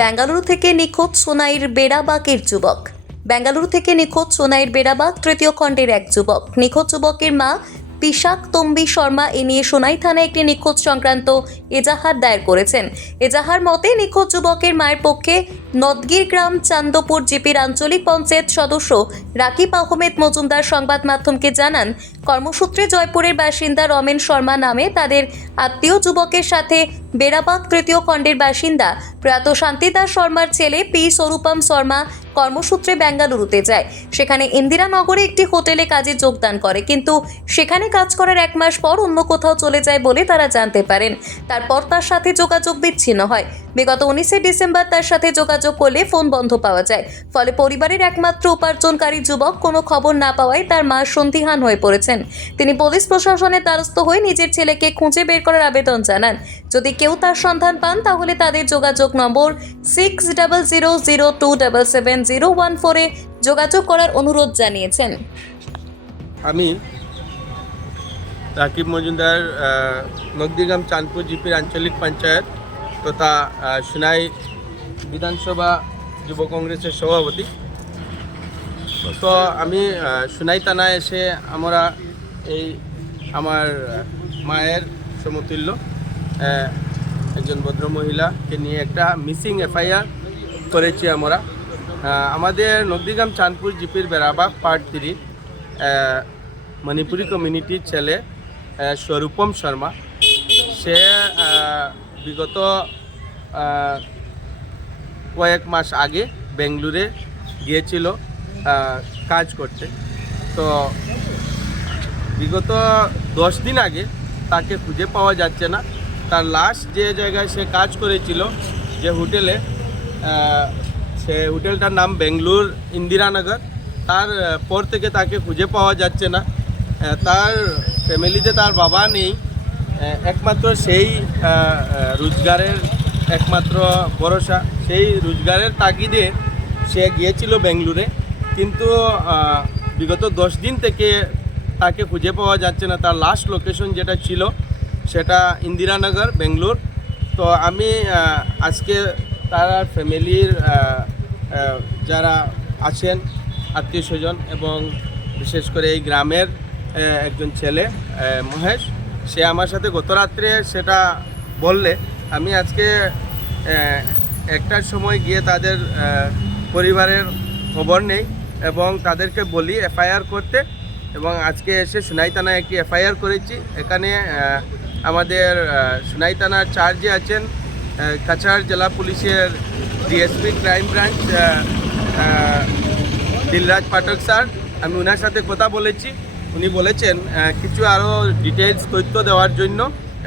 বেঙ্গালুরু থেকে নিখোঁজ সোনাইর বেড়াবাকের যুবক। বেঙ্গালুরু থেকে নিখোঁজ সোনাইর বেড়াবাক তৃতীয় খণ্ডের এক যুবক। নিখোঁজ যুবকের মা পিশাক তম্বি শর্মা এ নিয়ে সোনাই থানায় একটি নিখোঁজ সংক্রান্ত এজাহার দায়ের করেছেন। এজাহার মতে নিখোঁজ যুবকের মায়ের পক্ষে নদগির গ্রাম চান্দপুর জিপির আঞ্চলিক পঞ্চায়েত সদস্য রাকিব আহমেদ মজুমদার সংবাদ মাধ্যমকে জানান, কর্মসূত্রে জয়পুরের বাসিন্দা রমেন শর্মা নামে তাদের আত্মীয় যুবকের সাথে বেড়াবাক তৃতীয় খণ্ডের বাসিন্দা প্রয়াত শান্তিদাস শর্মার ছেলে পি স্বরূপম শর্মা কর্মসূত্রে বেঙ্গালুরুতে যায়। সেখানে ইন্দিরানগরে একটি হোটেলে কাজে যোগদান করে, কিন্তু সেখানে কাজ করার 1 মাস পর অন্য কোথাও চলে যায় বলে তারা জানতে পারেন। তারপর তার সাথে যোগাযোগ বিচ্ছিন্ন হয়। বিগত 19শে ডিসেম্বর তার সাথে যোগাযোগ করলে ফোন বন্ধ পাওয়া যায়। ফলে পরিবারের একমাত্র উপার্জনকারী যুবক কোনো খবর না পাওয়ায় তার মা সন্দিহান হয়ে পড়েছেন। তিনি পুলিশ প্রশাসনের দ্বারস্থ হয়ে নিজের ছেলেকে খুঁজে বের করার আবেদন জানান। যদি কেউ তার সন্ধান পান তাহলে তাদের যোগাযোগ নম্বর 600002777014 যোগাযোগ করার অনুরোধ জানিয়েছেন। আমি রাকিব মজুমদার নগদিগ্রাম চাঁদপুর জিপির আঞ্চলিক পঞ্চায়েত তথা সোনাই বিধানসভা যুব কংগ্রেসের সভাপতি। তো আমি সোনাই থানায় এসে আমরা এই আমার মায়ের সমতুল্য একজন ভদ্রমহিলাকে নিয়ে একটা মিসিং এফআইআর করেছি আমরা। আমাদের নগদিগ্রাম চাঁদপুর জিপির বেড়াবাক পার্ট 3 মণিপুরি কমিউনিটির ছেলে স্বরূপম শর্মা, সে বিগত কয়েক মাস আগে বেঙ্গালুরে গিয়েছিল কাজ করতে। তো বিগত 10 দিন আগে তাকে খুঁজে পাওয়া যাচ্ছে না। তার লাস্ট যে জায়গায় সে কাজ করেছিল, যে হোটেলে, সে হোটেলটার নাম বেঙ্গালুর ইন্দিরানগর, তার পর থেকে তাকে খুঁজে পাওয়া যাচ্ছে না। তার ফ্যামিলিতে তার বাবা নেই, একমাত্র সেই রোজগারের একমাত্র ভরসা, সেই রোজগারের তাগিদে সে গিয়েছিল বেঙ্গালুরে, কিন্তু বিগত 10 দিন থেকে তাকে খুঁজে পাওয়া যাচ্ছে না। তার লাস্ট লোকেশন যেটা ছিল সেটা ইন্দিরানগর বেঙ্গালুর। তো আমি আজকে তার ফ্যামিলির যারা আছেন আত্মীয় স্বজন এবং বিশেষ করে এই গ্রামের একজন ছেলে মহেশ, সে আমার সাথে গত রাত্রে সেটা বললে আমি আজকে 1টার সময় গিয়ে তাদের পরিবারের খবর নেই এবং তাদেরকে বলি এফআইআর করতে, এবং আজকে এসে সোনাই থানায় একটি এফআইআর করেছি। এখানে আমাদের সোনাই থানার চার্জে আছেন কাছাড় জেলা পুলিশের ডিএসপি ক্রাইম ব্রাঞ্চ দিলরাজ পাঠক স্যার। আমি ওনার সাথে কথা বলেছি, উনি বলেছেন কিছু আরও ডিটেলস তথ্য দেওয়ার জন্য,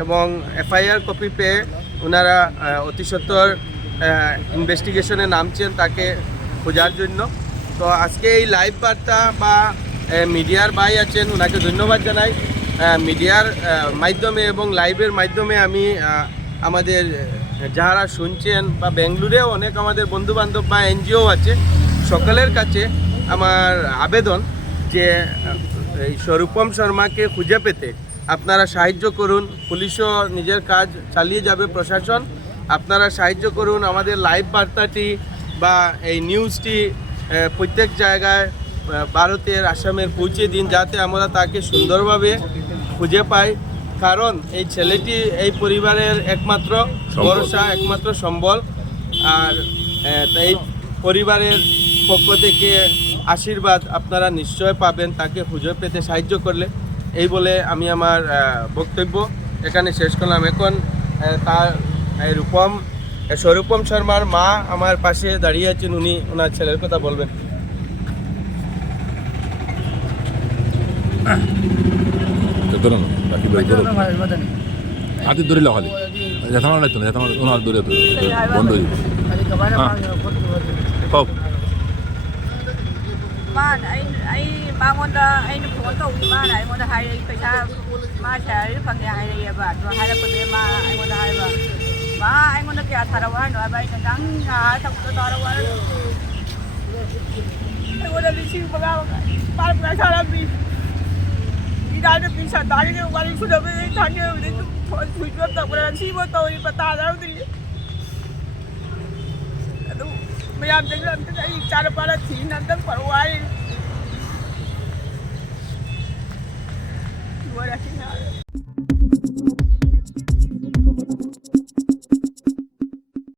এবং এফআইআর কপি পেয়ে ওনারা অতি সত্বর ইনভেস্টিগেশনে নামছেন তাকে খোঁজার জন্য। তো আজকে এই লাইভ বার্তা বা মিডিয়ার ভাই আছেন, ওনাকে ধন্যবাদ জানাই। মিডিয়ার মাধ্যমে এবং লাইভের মাধ্যমে আমি আমাদের যারা শুনছেন বা বেঙ্গালুরেও অনেক আমাদের বন্ধুবান্ধব বা এনজিও আছে, সকলের কাছে আমার আবেদন যে এই স্বরূপম শর্মাকে খুঁজে পেতে আপনারা সাহায্য করুন। পুলিশও নিজের কাজ চালিয়ে যাবে, প্রশাসন আপনারা সাহায্য করুন। আমাদের লাইভ বার্তাটি বা এই নিউজটি প্রত্যেক জায়গায় ভারতের আসামের পৌঁছে দিন, যাতে আমরা তাকে সুন্দরভাবে খুঁজে পাই। কারণ এই ছেলেটি এই পরিবারের একমাত্র ভরসা, একমাত্র সম্বল। আর এই পরিবারের পক্ষ থেকে আশীর্বাদ আপনারা নিশ্চয় পাবেন তাকে খুঁজে পেতে সাহায্য করলে। এই বলে আমি আমার বক্তব্য এখানে শেষ করলাম। এখন তার স্বরূপম শর্মার মা আমার পাশে দাঁড়িয়ে আছেন, উনি ওনার ছেলের কথা বলবেন। হাতে ধরিল খালি যেতাম লাগতো না, যেতাম ওনার দূরে বন্ধ হয়ে যাবে। Mana ai bangonda ai no photo wi mana ai mo da hai paisa ma sa ri phang ya hai ya ba to hai la ko de ma ai mo da hai ba ai mo da kya thara wa no ba ai dang na ta ko da ra wa ai mo da li chi ba ga par pa sa la bi di da de pisa da ni wa ni su da be ta ni de to su ju ta ko ra chi mo to ri pa ta da ri ꯃꯌꯥꯝꯗꯒꯤ ꯑꯝꯇ ꯑꯩ ꯏꯆꯥꯅꯨꯄꯥꯅ ꯊꯤꯅ ꯑꯝꯇꯪ ꯄꯔꯋꯥꯏ ꯂꯣꯏꯔꯦ